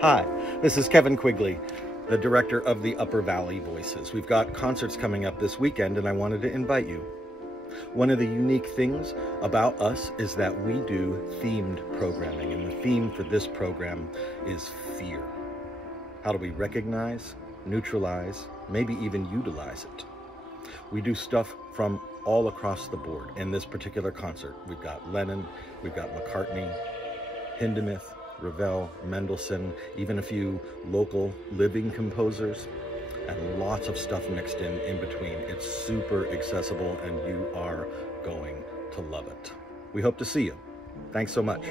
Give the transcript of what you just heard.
Hi, this is Kevin Quigley, the director of the Upper Valley Voices. We've got concerts coming up this weekend and I wanted to invite you. One of the unique things about us is that we do themed programming, and the theme for this program is fear. How do we recognize, neutralize, maybe even utilize it? We do stuff from all across the board. In this particular concert, we've got Lennon, we've got McCartney, Hindemith, Ravel, Mendelssohn, even a few local living composers, and lots of stuff mixed in between. It's super accessible and you are going to love it. We hope to see you. Thanks so much.